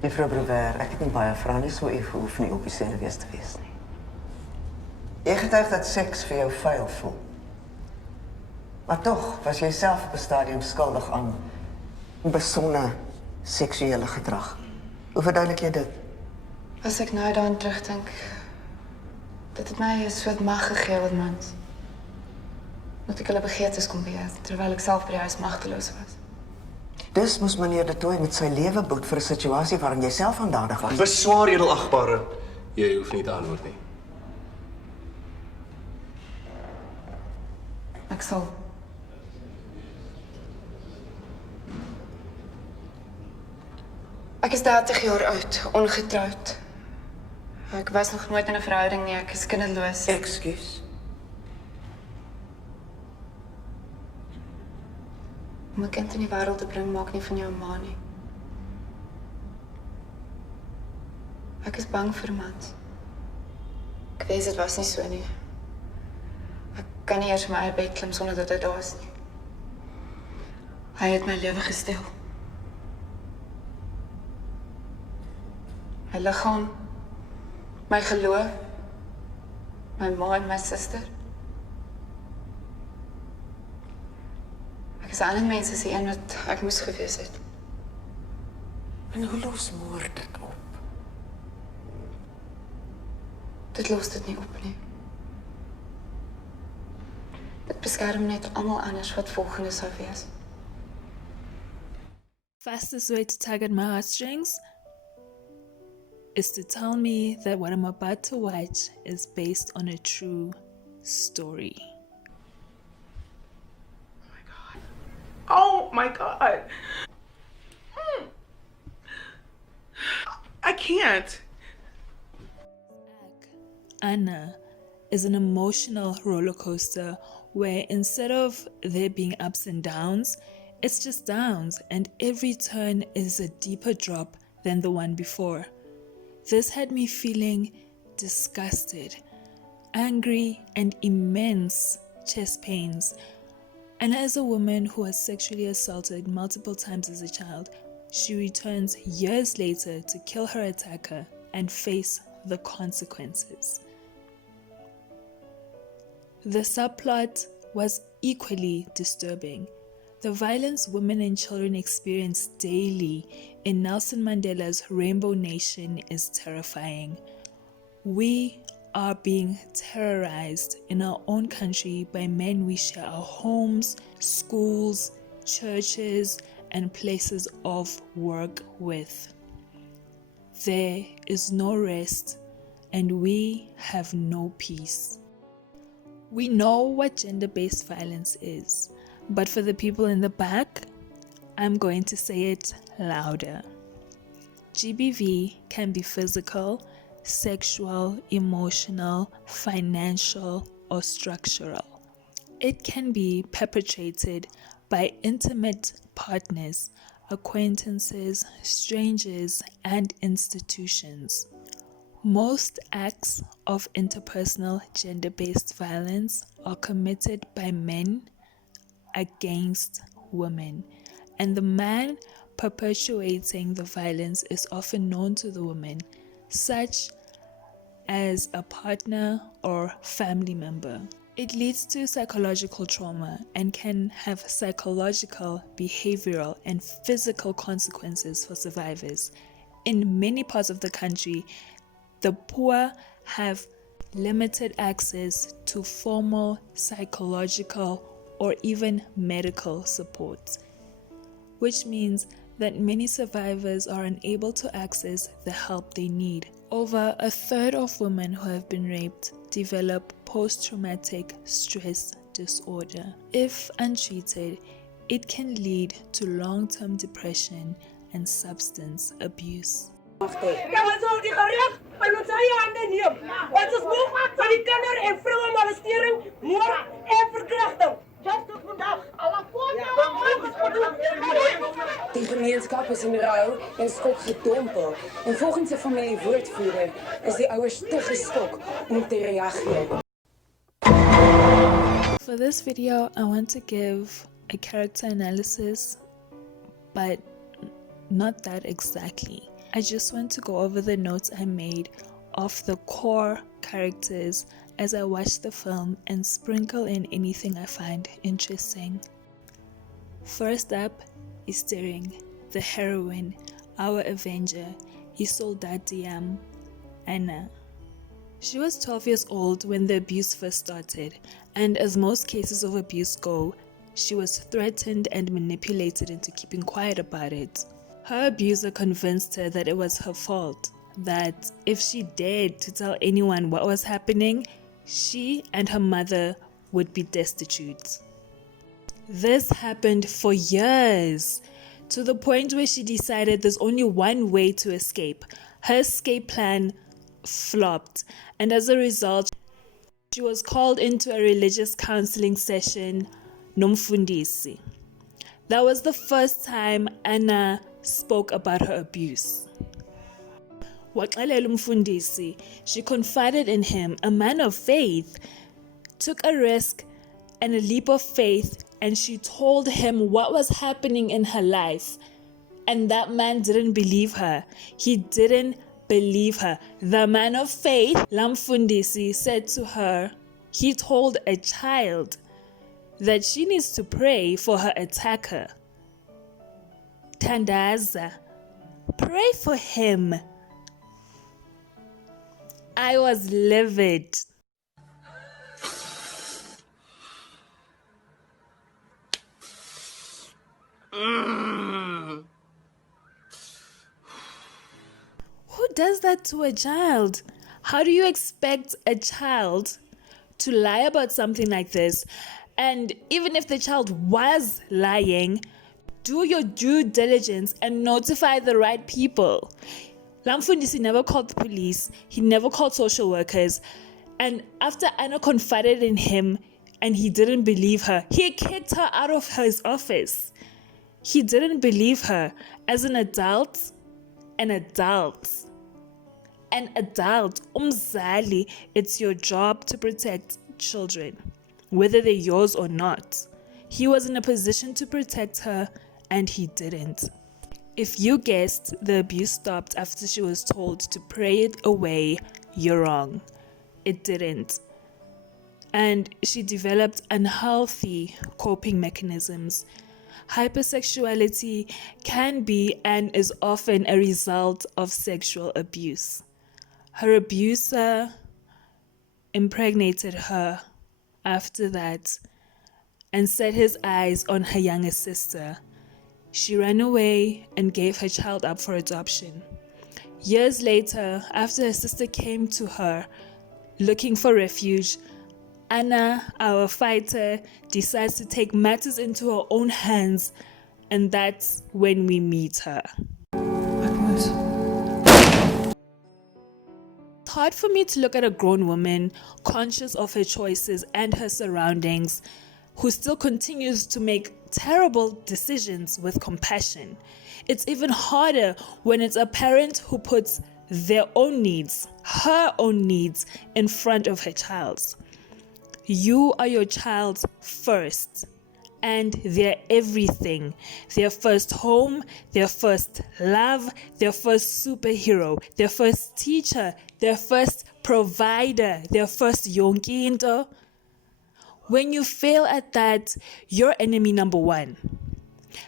Juffrou Brewer, ek het nie baie vrae nie, so u hoef nie op die senuwees te wees nie. Jy getuig dat seks vir jou vuil voel. Maar tog was jy self op 'n stadium skuldig aan besonde seksuele gedrag. Hoe verduidelik jy dit? As ek nou daaraan terugdink, dit het my 'n soort mag gegee wat mans. Dat ek hulle begeertes kon beheer, terwyl ek self by die huis magteloos was. Dus moes meneer De Tooy met sy lewe boet vir 'n situasie waarin jy self aandadig was. Beswaar edelagbare. Jy hoef nie te antwoord nie. Ek sal. Ek is 30 jaar oud, ongetroud. Ek was nog nooit in 'n verhouding nie, ek is kinderloos. Ekskuus. Om 'n kind in die wêreld te bring maak nie van jou 'n ma nie. Ek is bang vir mans. Ek weet dit was nie so nie. Ek kan nie eers my eie bed klim sonder dat hy daar is nie. Hy het my lewe gesteel. My liggaam, my geloof, my ma en my suster. Ek is aan 'n mens as die een wat ek moes gewees het. En hoe los moord dit op? Dit los dit nie op nie. Dit beskerm net almal anders wat volgende sou wees. Fastest way to tug at my heartstrings is to tell me that what I'm about to watch is based on a true story. Oh my God. I can't. Anna is an emotional roller coaster where instead of there being ups and downs, it's just downs, and every turn is a deeper drop than the one before. This had me feeling disgusted, angry, and immense chest pains. And as a woman who was sexually assaulted multiple times as a child, she returns years later to kill her attacker and face the consequences. The subplot was equally disturbing. The violence women and children experience daily in Nelson Mandela's Rainbow Nation is terrifying. We are being terrorized in our own country by men we share our homes, schools, churches, and places of work with. There is no rest, and we have no peace. We know what gender-based violence is, but for the people in the back, I'm going to say it louder. GBV can be physical, sexual, emotional, financial, or structural. It can be perpetrated by intimate partners, acquaintances, strangers, and institutions. Most acts of interpersonal gender-based violence are committed by men against women, and the man perpetuating the violence is often known to the woman, such as a partner or family member. It leads to psychological trauma and can have psychological, behavioral, and physical consequences for survivors. In many parts of the country, the poor have limited access to formal psychological or even medical support, which means that many survivors are unable to access the help they need. Over a third of women who have been raped develop post-traumatic stress disorder. If untreated, it can lead to long-term depression and substance abuse. Ons sal die gereg in ons eie hande neem. Ons is moeg van die kinder- en vrouemolestering, moord en verkrachting. Just tot vandag. Die gemeenskap is in rouw en skok gedompel. En volgens 'n familiewoordvoerder is die ouers te geskok om te reageer. For this video, I want to give a character analysis, but not that exactly. I just want to go over the notes I made of the core characters as I watch the film and sprinkle in anything I find interesting. First up is Sterling, the heroine, our Avenger, Isolde Anna. She was 12 years old when the abuse first started, and as most cases of abuse go, she was threatened and manipulated into keeping quiet about it. Her abuser convinced her that it was her fault, that if she dared to tell anyone what was happening, she and her mother would be destitute. This happened for years, to the point where she decided there's only one way to escape. Her escape plan flopped, and as a result, she was called into a religious counseling session, nomfundisi. That was the first time Anna spoke about her abuse. Waxelela umfundisi, she confided in him, a man of faith, took a risk and a leap of faith, and she told him what was happening in her life. And that man didn't believe her. He didn't believe her. The man of faith, Lamfundisi, said to her, he told a child that she needs to pray for her attacker. Tandaza, pray for him. I was livid. Who does that to a child? How do you expect a child to lie about something like this? And even if the child was lying, do your due diligence and notify the right people. Lamfundisi never called the police. He never called social workers. And after Anna confided in him and he didn't believe her, he kicked her out of his office. He didn't believe her. As an adult, umzali, it's your job to protect children, whether they're yours or not. He was in a position to protect her, and he didn't. If you guessed the abuse stopped after she was told to pray it away, you're wrong. It didn't. And she developed unhealthy coping mechanisms. Hypersexuality can be and is often a result of sexual abuse. Her abuser impregnated her after that and set his eyes on her younger sister. She ran away and gave her child up for adoption. Years later, after her sister came to her looking for refuge, Anna, our fighter, decides to take matters into her own hands, and that's when we meet her. It's hard for me to look at a grown woman, conscious of her choices and her surroundings, who still continues to make terrible decisions with compassion. It's even harder when it's a parent who puts their own needs, her own needs, in front of her child's. You are your child's first, and they're everything. Their first home, their first love, their first superhero, their first teacher, their first provider, their first yonkinto. When you fail at that, you're enemy number one.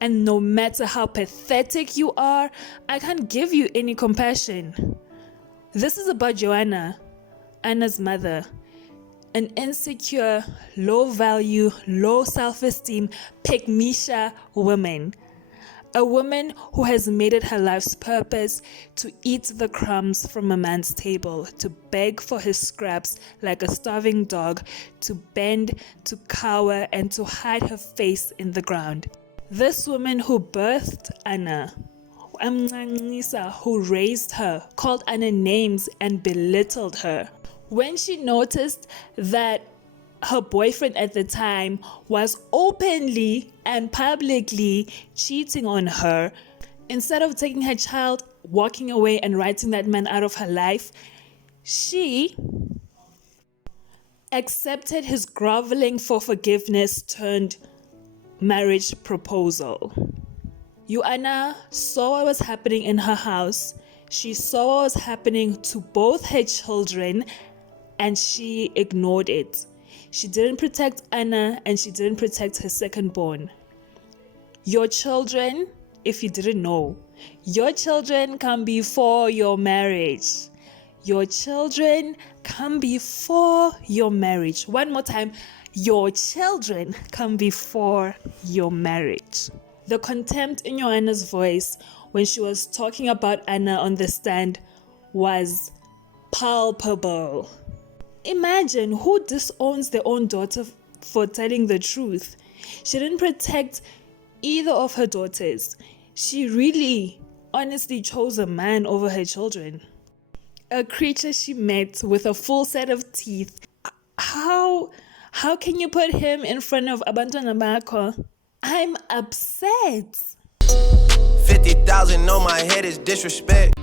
And no matter how pathetic you are, I can't give you any compassion. This is about Joanna, Anna's mother. An insecure, low-value, low self-esteem, pygmisha woman. A woman who has made it her life's purpose to eat the crumbs from a man's table, to beg for his scraps like a starving dog, to bend, to cower, and to hide her face in the ground. This woman who birthed Anna, who raised her, called Anna names and belittled her. When she noticed that her boyfriend at the time was openly and publicly cheating on her, instead of taking her child, walking away and writing that man out of her life, she accepted his groveling for forgiveness turned marriage proposal. Joanna saw what was happening in her house. She saw what was happening to both her children and she ignored it. She didn't protect Anna and she didn't protect her second-born. Your children, if you didn't know, your children come before your marriage. Your children come before your marriage. One more time, your children come before your marriage. The contempt in Joanna's voice when she was talking about Anna on the stand was palpable. Imagine who disowns their own daughter for telling the truth. She didn't protect either of her daughters. She really, honestly chose a man over her children. A creature she met with a full set of teeth. How can you put him in front of abantwana bakho? I'm upset. 50,000 on my head is disrespect.